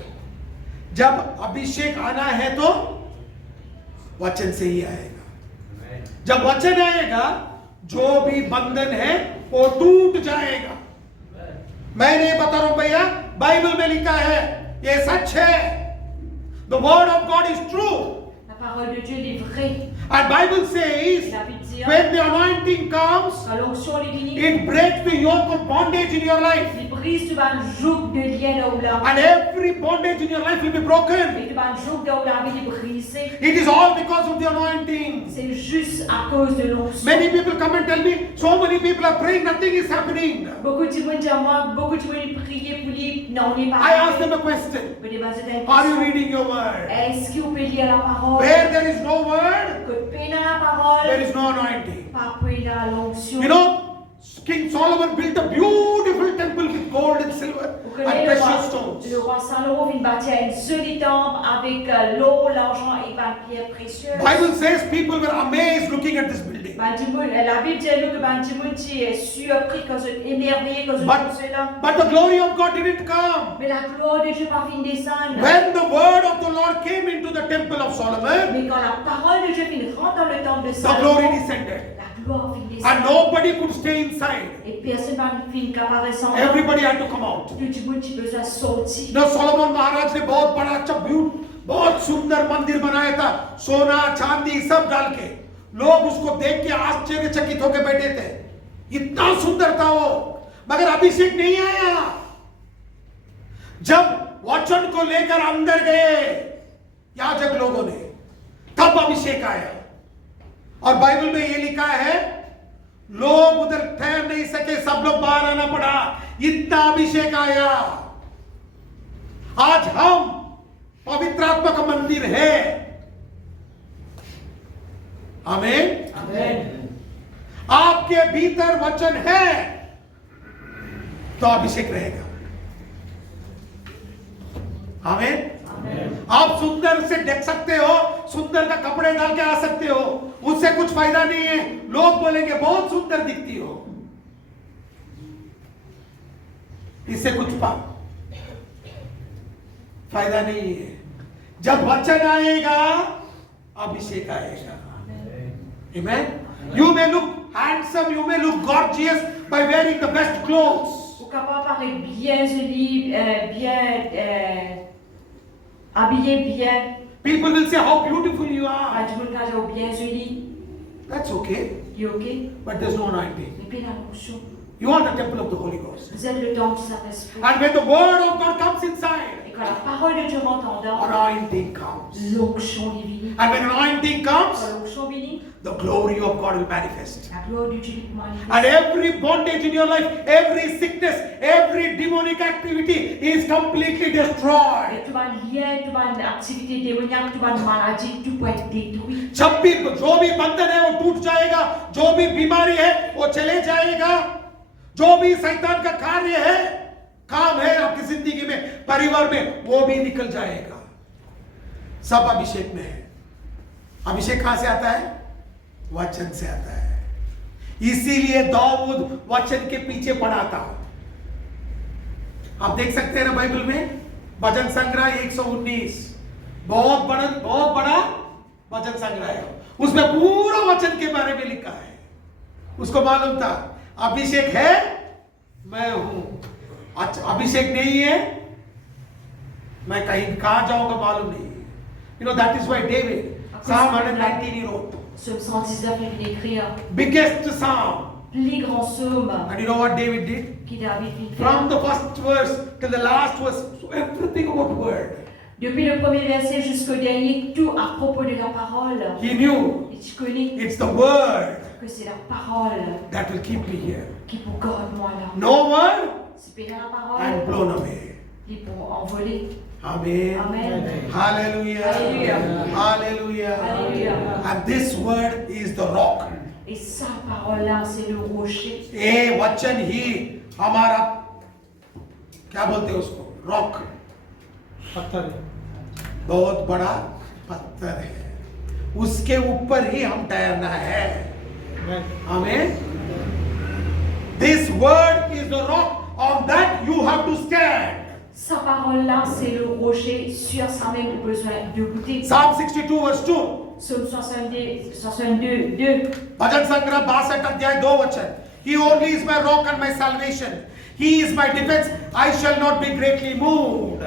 जब अभिषेक आना है तो वचन से ही आएगा। जब वचन आएगा जो भी बंधन है वो टूट जाएगा। मैं नहीं बता रहा हूं भैया, बाइबल में लिखा है, ये सच है। The word of God is true. La parole de Dieu est vraie. And Bible says, La Bible dit, when the anointing comes, quand l'onction est venue, it breaks the yoke of bondage in your life. il brise tout un joug de lien là où la And every bondage in your life will be broken. et tout un joug là où la vie est brisée. It is all because of the anointing. C'est juste à cause de l'onction. Many people come and tell me, so many people are praying, nothing is happening. Beaucoup de monde disent à moi, beaucoup de monde prier pour lui, non, on n'est pas. I ask them a question. Je me demande une Are you question. reading your word? Est-ce que vous pouvez lire la parole? Where there is no word, Que paix dans la there parole, is no anointing. pas paix dans l'onction. You know, King Solomon built a beautiful temple with gold and silver Vous and connaissez precious stones. le roi Salomon vient bâtir une jolie temple avec l'or, l'argent et 20 pierres précieuses. Bible says people were amazed looking at this building. La Bible dit nous que Bandimouti est surpris quand je émerveillé quand je vois cela. But the glory of God didn't come. Mais la gloire de Dieu pas fin descendre. When the word of the Lord came into the temple of Solomon, Mais quand la parole de Dieu vient rentrer dans le temple de the glory Salomon, descended. la gloire vient And descendre. nobody could stay inside. Et personne n'a fin capable de descendre. Everybody had to come out. Tout le monde a besoin de sortir. No, Solomon महाराज ने बहुत बड़ा अच्छा बहुत सुंदर मंदिर बनाया था, सोना चांदी सब डाल के। लोग उसको देख के आश्चर्यचकित होकर बैठे थे, इतना सुंदर था वो। मगर अभिषेक नहीं आया। जब वचन को लेकर अंदर गए याजक लोगों ने, तब अभिषेक आया। और बाइबल में ये लिखा है, लोग उधर ठहर नहीं सके, सब लोग बाहर आना पड़ा, इतना अभिषेक आया। आज हम पवित्र आत्मा का मंदिर है। आमीन। आपके भीतर वचन है तो अभिषेक रहेगा। आमीन। आप सुंदर से देख सकते हो, सुंदर का कपड़े डाल के आ सकते हो, उससे कुछ फायदा नहीं है। लोग बोलेंगे बहुत सुंदर दिखती हो, इससे कुछ फायदा नहीं है। जब वचन आएगा अभिषेक आएगा। Amen. You may look handsome, you may look gorgeous by wearing the best clothes. Vous capable paraître bien joli, habillé bien. People will say how beautiful you are. Du monde va dire bien joli. That's okay, Il est ok. but there's no anointing. Mais puis la notion. You are the temple of the Holy Ghost. Vous êtes le temple du Saint-Esprit. And when the word of God comes inside, Et quand la parole de Dieu rentre en dedans, anointing comes. l'onction divine. And when anointing comes, Quand l'onction divine, the glory of God will manifest. la gloire de Dieu manifeste. And every bondage in your life, every sickness, every demonic activity is completely Et destroyed. tout va lien, tout va activité démoniaque, tout va maladie, tout peut être détruit. जब भी जो भी बंधन है वो टूट जाएगा, जो भी बीमारी है वो चले जाएगा, जो भी शैतान का कार्य है, काम है आपकी जिंदगी में, परिवार में, वो भी निकल जाएगा। सब अभिषेक में है। अभिषेक कहां से आता है? वचन से आता है। इसीलिए दाऊद वचन के पीछे पड़ा था। आप देख सकते हैं ना बाइबल में, भजन संग्रह 119 बहुत बड़ा भजन संग्रह है। उसमें पूरा वचन के बारे में लिखा है। उसको मालूम था अभिषेक है, मैं हूं। अच्छा अभिषेक नहीं है, मैं कहां जाऊंगा मालूम नहीं। You know that is why David, Psalm 119 he wrote. Psaume 119 il vient d'écrire. Biggest psalm. Plus grand psaume And you know what David did? qui David vient faire. From the first verse till the last verse, everything about word. Depuis le premier verset jusqu'au dernier, tout à propos de la parole. He knew Et tu connais it's the word que c'est la parole that will keep me here. qui pour garde-moi là. No word, C'est bien la I'm parole, blown away. ils pour envoler. Amen. Amen. Hallelujah. Hallelujah. Hallelujah. Hallelujah. And this word is the rock. Et sa parole là, c'est le rocher. ये वचन ही हमारा क्या बोलते हैं उसको, rock, पत्थर है। बहुत बड़ा पत्थर है, उसके ऊपर ही हम ठहरना है। हमें this word is the rock, on that you have to stand. Sa parole là, c'est le rocher, sur ça même vous besoin de goûter. Psalm 62 verse 2, Psaume 62, 2. भजन संग्रह 62 अध्याय 2 वचन, He only is my rock and my salvation, He is my defense, I shall not be greatly moved।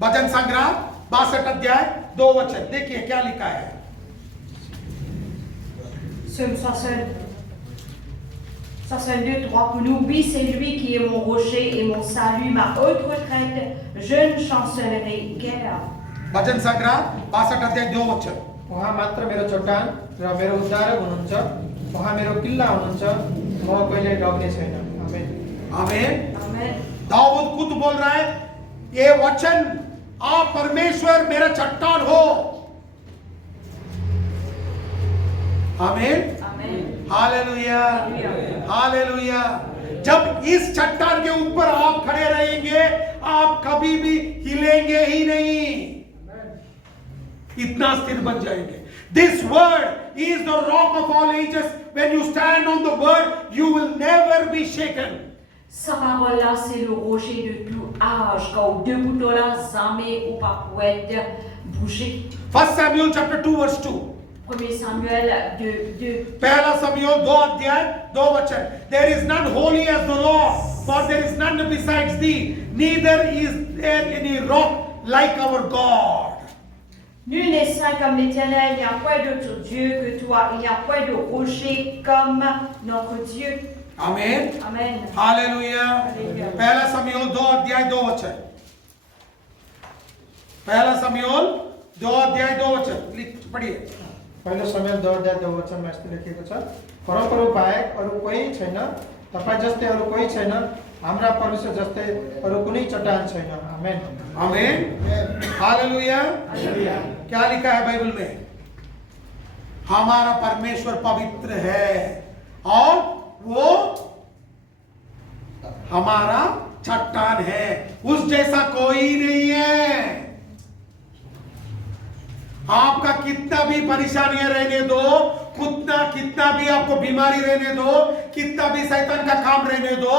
भजन संग्रह 62 अध्याय 2 वचन, देखिए क्या लिखा है। Psaume 62, 3 pour nous. Oui, c'est lui qui est mon rocher et mon salut, ma haute retraite. Je ne chancellerai guère. भजन संग्रह 62 अध्याय 2 वचन, उहाँ मात्र मेरो चट्टान र मेरो उद्धारक हुनुहुन्छ, उहाँ मेरो किल्ला हुनुहुन्छ, म कहिले डग्ने छैन। आमेन। आमीन। Amen. दाऊद खुद बोल रहा है, ये वचन आप परमेश्वर मेरा चट्टान हो। आमीन। Amen. Hallelujah, hallelujah. हालेलुया। जब इस चट्टान के ऊपर आप खड़े रहेंगे, आप कभी भी हिलेंगे ही नहीं, इतना स्थिर बन जाएंगे। This word is the rock of all ages. When you stand on the word, you will never be shaken. Sa parole là, c'est le rocher de tout âge. Quand deux boutons là, jamais ou pas pour être bougé. 1 Samuel chapter 2 verse 2. 1 Samuel 2. पहला समूएल 2 अध्याय 2 वचन, There is none holy as the Lord, for there is none besides thee, neither is there any rock like our God. Nul n'est saint comme l'Éternel, il n'y a point d'autre Dieu que toi, il n'y a point de rocher comme notre Dieu. Amen. Amen. Hallelujah. Hallelujah. पहला समूएल 2 अध्याय 2 वचन, पहला समूएल 2 अध्याय 2 वचन, पढ़िए। पहिलो समय 2 अध्याय 2 वचनमा यस्तो लेखिएको छ, परमप्रभु बाहेक अरू कोही छैन, तपाईँ जस्तै अरू कोही छैन, हाम्रा परमेश्वर जस्तै अरू कुनै चट्टान छैन। आमेन। आमेन। हालेलुया। क्या लिखा है बाइबल में? हमारा परमेश्वर पवित्र है और वो हमारा चट्टान है, उस जैसा कोई नहीं है। आपका कितना भी परेशानियां रहने दो, कितना भी आपको बीमारी रहने दो, कितना भी शैतान का काम रहने दो,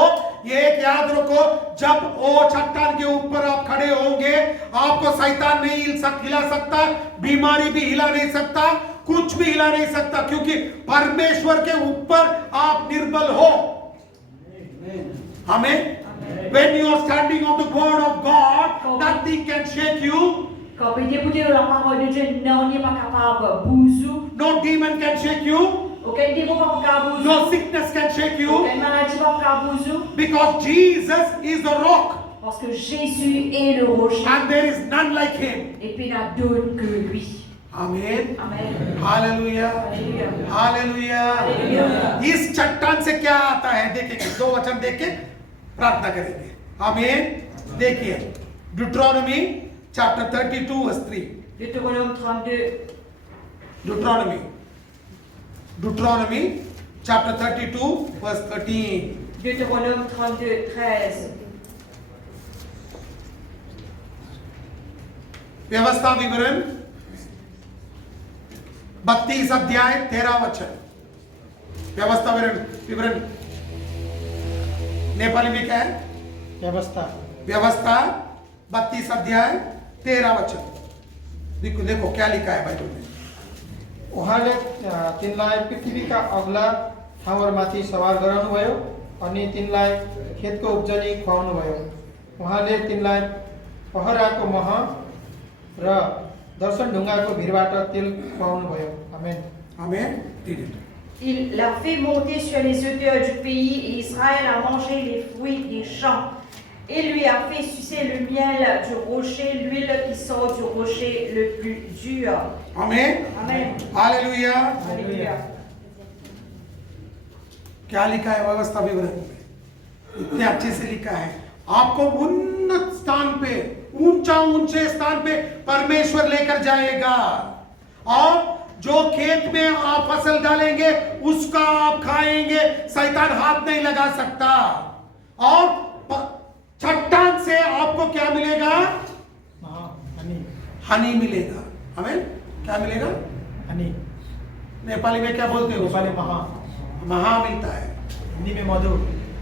एक याद रखो, जब वो चट्टान के ऊपर आप खड़े होंगे, आपको शैतान नहीं हिला सकता, बीमारी भी हिला नहीं सकता, कुछ भी हिला नहीं सकता, क्योंकि परमेश्वर के ऊपर आप निर्बल हो। हमें when you are standing on the word of God, nothing can shake you. Quand vous écoutez la parole de Dieu, non, n'est pas capable de bouger. No demon can shake you. Aucun démon va capable bouger. No sickness can shake you. Aucune maladie va capable bouger. Because Jesus is the rock. Parce que Jésus est le rocher. And there is none like him. Et puis il n'y a d'autre que lui. Amen. Amen. Hallelujah. Hallelujah. Hallelujah. इस चट्टान से क्या आता है देखेंगे, दो वचन देख के प्रार्थना करेंगे। आमीन। देखिए ड्यूट्रोनॉमी chapter 32 verse 3। Deutéronome 32. Deuteronomy chapter 32 verse 13। Deutéronome 32, 13. व्यवस्था विवरण 32 अध्याय 13 वचन। व्यवस्था विवरण नेपाली में क्या है? व्यवस्था 32 अध्याय 13 वचन। देखो क्या लिखा है बाइबल में। उहाँले तिनलाई पृथ्वीका अग्ला ठाउँहरूमाथि सवार गराउनुभयो अनि तिनलाई खेतको उब्जनी खुवाउनुभयो। उहाँले तिनलाई पहराको मह र दर्शन ढुङ्गाको भिरबाट तेल खुवाउनुभयो। आमेन। आमेन। Il l'a fait monter sur les hauteurs du pays et Israël a mangé les fruits des champs. Il lui a fait sucer le miel du rocher, l'huile qui sort du rocher le plus dur. Amen. Amen. Hallelujah. Alléluia. क्या लिखा है व्यवस्था विवरण में? इतने अच्छे से लिखा है। आपको उन्नत स्थान पे, ऊंचे स्थान पे परमेश्वर लेकर जाएगा और जो खेत में आप फसल डालेंगे उसका आप खाएंगे, शैतान हाथ नहीं लगा सकता। और चट्टान से आपको क्या मिलेगा? हनी मिलेगा। हमें क्या मिलेगा? हनी। नेपाली में क्या बोलते हो? नेपाली महा मिलता है। हिंदी में मधु।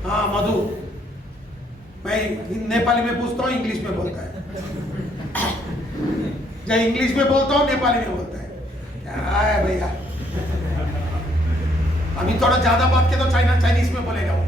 हाँ मधु। मैं नेपाली में पूछता हूँ, इंग्लिश में बोलता है। जब इंग्लिश में बोलता हूँ नेपाली में बोलता है। क्या है भैया, अभी थोड़ा ज्यादा बात के तो चाइनीज में बोलेगा वो।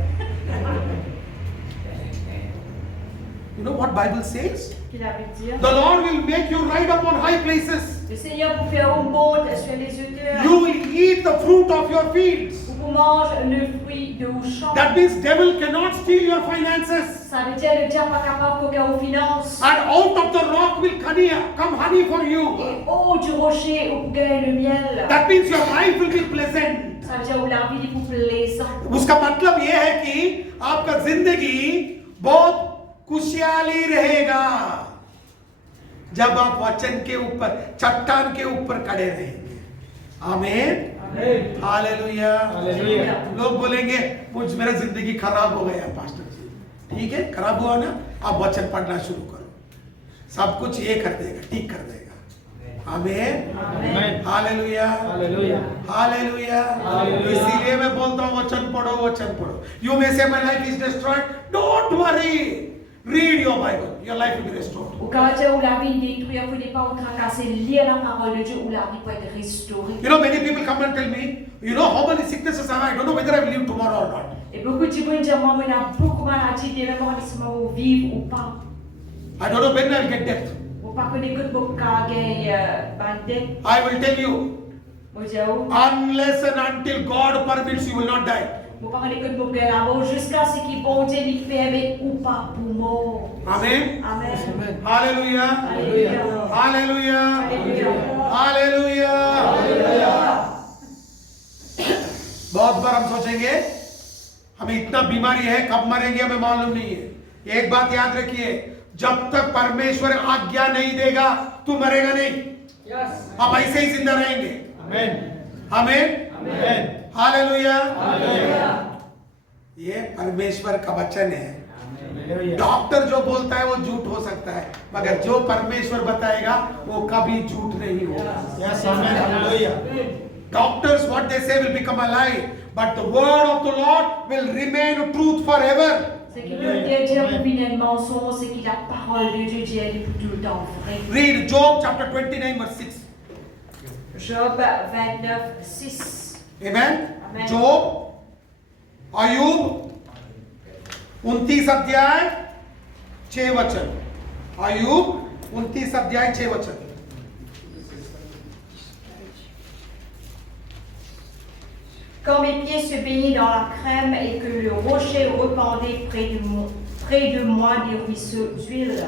You know what Bible says? The Lord will make you ride up on high places. Le Seigneur vous fait remonter sur les hauteurs. You will eat the fruit of your fields. Vous mangez le fruit de vos champs. That means devil cannot steal your finances. Ça veut dire le diable pas capable d'aucun aux finances. And out of the rock will come honey for you. Et au du rocher vous gagnez le miel. That means your life will be pleasant. Ça veut dire que la vie vous plaisante. उसका मतलब यह है कि आपका जिंदगी बहुत खुशहाली रहेगा जब आप वचन के ऊपर, चट्टान के ऊपर खड़े रहेंगे। आमीन। हालेलुया। लोग बोलेंगे मुझ मेरा जिंदगी खराब हो गया पास्टर जी। ठीक है, खराब हुआ ना, आप वचन पढ़ना शुरू करो, सब कुछ ये कर देगा, ठीक कर देगा। आमीन। हालेलुया। हालेलुया। इसीलिए मैं बोलता हूँ वचन पढ़ो, वचन पढ़ो। यू मे से my life is destroyed, don't worry, read your Bible, your life will be restored. Au cas où la vie détruite, vous n'êtes pas au tracasser, lire la parole de Dieu où la vie peut être restaurée. You know, many people come and tell me, you know how many sicknesses I have, I don't know whether I will live tomorrow or not. Et beaucoup de gens disent, moi, on a beaucoup de maladies, des mémoires où vivre ou pas. I don't know when I will get death. Ou pas connaître que beaucoup de bandits. I will tell you, Moi, je dis, unless and until God permits, you will not die. vous parlez que de beaucoup là-bas jusqu'à ce qu'ils vont Dieu lui permet ou pas pour mort. Amen. Amen. Hallelujah. Alléluia. Hallelujah. Alléluia. Hallelujah. Alléluia. बहुत बार हम सोचेंगे हमें इतना बीमारी है, कब मरेंगे हमें मालूम नहीं है। एक बात याद रखिए, जब तक परमेश्वर आज्ञा नहीं देगा तू मरेगा नहीं। आप ऐसे ही जिंदा रहेंगे। आमेन। आमेन। हालेलुया। ये परमेश्वर का वचन है। डॉक्टर जो बोलता है वो झूठ हो सकता है, मगर जो परमेश्वर बताएगा वो कभी झूठ नहीं होगा। Yes, amen. Hallelujah. Doctors, what they say will become a lie, but the word of the Lord will remain truth forever. Ce qu'il veut dire pour un mensonge, c'est que la parole de Dieu dit elle est pour tout le temps vraie. Read Job chapter 29 verse 6. Job 29, 6. Amen. Amen. Job, Ayub 29 अध्याय 6 वचन। अयूब 29 अध्याय 6 वचन। Quand mes pieds se baignaient dans la crème et que le rocher répandait près de moi des ruisseaux d'huile.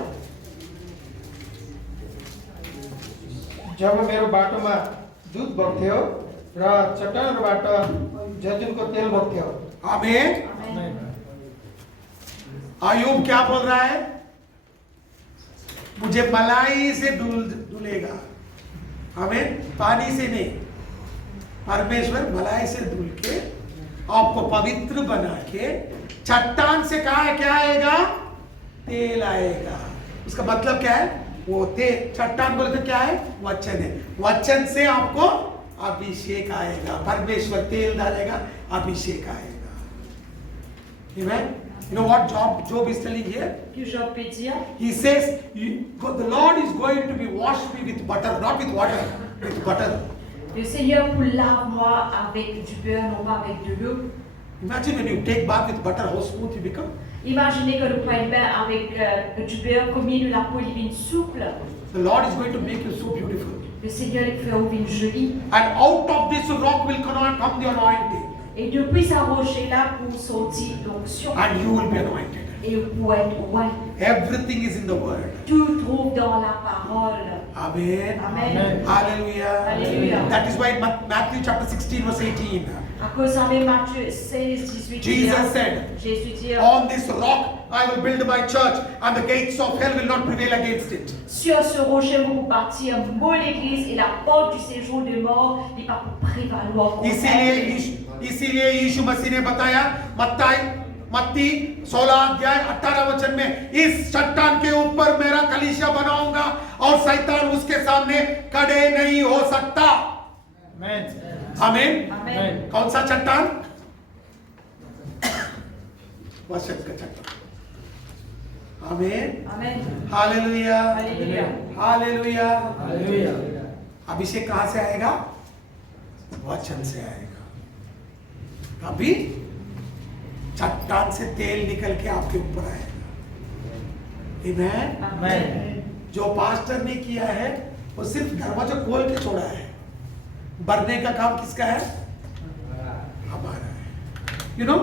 जब मेरो बाटोमा दुध बग्थ्यो र चट्टानबाट जैतूनको तेल बग्थ्यो। आमीन। Amen. अयूब क्या बोल रहा है? मुझे मलाई से धुलेगा। आमीन। पानी से नहीं, परमेश्वर मलाई से धुल के आपको पवित्र बना के चट्टान से कहा क्या आएगा? तेल आएगा। उसका मतलब क्या है? वो तेल, चट्टान बोले तो क्या है? वचन है। वचन से आपको अभिषेक आएगा। परमेश्वर तेल डालेगा, अभिषेक आएगा। Amen. You know what Job is telling here? Que Job peut dire? He says, the Lord is going to be washed me with butter, not with water, with butter. Le Seigneur pour lave-moi avec du beurre, non pas avec de l'eau. Imagine when you take bath with butter, how smooth you become. Imaginez que le prenez bain avec du beurre, combien de la peau devient souple. The Lord is going to make you so beautiful. Le Seigneur il fait ouvrir jolie. And out of this rock will come the anointing. Et depuis sa rocher-là pour sortir l'onction. And you will be anointed. Et pour être oint. Everything is in the word. Tout trouve dans la parole. Amen. Amen. Hallelujah. Hallelujah. That is why Matthew chapter 16 verse 18. À cause en Matthieu 16, 18. Jesus said, Jésus dit, on this rock I will build my church and the gates of hell will not prevail against it. sur ce rocher vous bâtir mon église et la porte du séjour de mort n'est pas pour prévaloir contre elle. इसीलिए यीशु मसीह ने बताया मत्ती 16 अध्याय 18 वचन में, इस चट्टान के ऊपर मेरा कलीसिया बनाऊंगा और शैतान उसके सामने खड़े नहीं हो सकता। आमीन। Amen. कौन सा चट्टान? वचन का चट्टान। आमीन। Amen. Hallelujah. Alléluia. Hallelujah. Hallelujah. अभिषेक कहां से आएगा? वचन से आएगा। कभी चट्टान से तेल निकल के आपके ऊपर आएगा। आमीन। Amen. जो पास्टर ने किया है वो सिर्फ दरवाजा खोल के छोड़ा है, भरने का काम किसका है? हमारा है। You know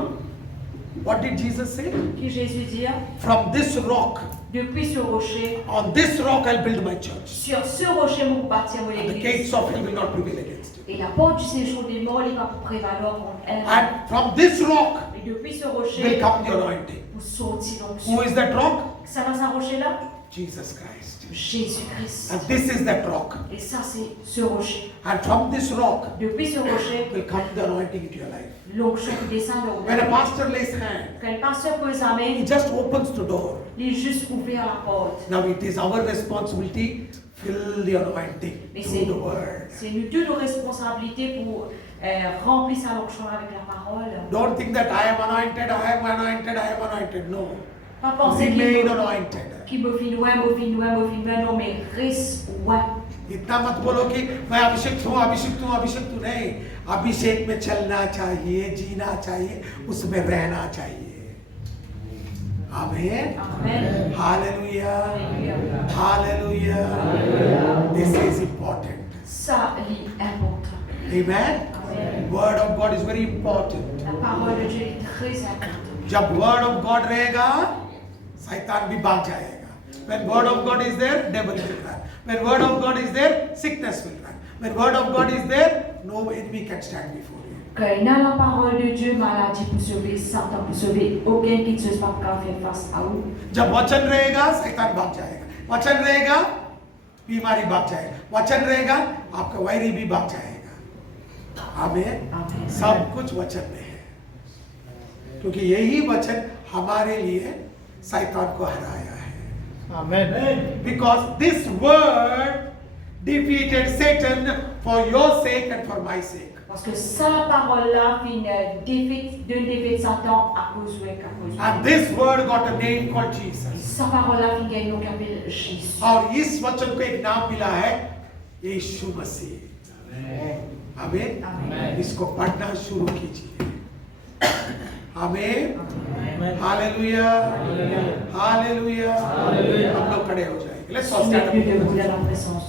what did Jesus say? Que Jésus dit, From this rock, depuis ce rocher, on this rock I'll build my church. sur ce rocher vous bâtir mon And the église. gates of hell will not prevail against it. Et la porte du séjour des morts n'est pas pour prévaloir contre elle. And from this rock Et depuis ce will rocher, come the anointing. vous sortir Who l'onction. is that rock? Ça dans un rocher-là? Jesus Christ. Jésus-Christ. And this is that rock. Et ça, c'est ce rocher. And from this rock Depuis ce rocher, will come the anointing into your life. l'onction qui descend de When a vous. pastor lays hand, Quand le pasteur pose sa main, he just opens the door. il est juste ouvert la porte. Now it is our responsibility fill the anointing Mais through the word. c'est nous deux nos responsabilités pour remplir sa l'onction avec la parole. Don't think that I am anointed, I am anointed, I am anointed. No. Pas penser Remain anointed. qu'il me vit loin, me vit loin, me vit loin. Non, mais reste loin. इतना मत बोलो कि मैं अभिषेक हूँ, अभिषेक हूँ, अभिषेक हूँ। नहीं, अभिषेक में चलना चाहिए, जीना चाहिए, उसमें रहना चाहिए। आमीन। Amen. Hallelujah. Alléluia. Hallelujah. This is important. Ça, c'est important. Amen. Amen. Word of God is very important. La parole de Dieu est très importante. जब word of God रहेगा, शैतान भी भाग जाएगा। When word of God is there, devil will run. When word of God is there, sickness will run. When word of God is there, no enemy can stand before you. Karena la parole de Dieu, maladie pour sauver, Satan pour sauver, aucun qui ne se pas faire face à vous. जब वचन रहेगा शैतान भाग जाएगा, वचन रहेगा बीमारी भाग जाएगा, वचन रहेगा आपका वैरी भी भाग जाएगा। आमीन। Amen. सब कुछ वचन में है, क्योंकि यही वचन हमारे लिए शैतान को हराया है। Amen. Because this word defeated Satan for your sake and for my sake. Parce que sa parole-là fait une défaite Satan à cause de And this word got a name called Jesus. sa parole-là fait qu'il y a un nom qui s'appelle Jésus. और इस वचन को एक नाम मिला है यीशु मसीह। आमीन। Amen. इसको पढ़ना शुरू कीजिए। आमीन। Amen. Hallelujah, hallelujah. हम लोग खड़े हो जाएंगे। Let's all On stand est plus up. debout dans la présence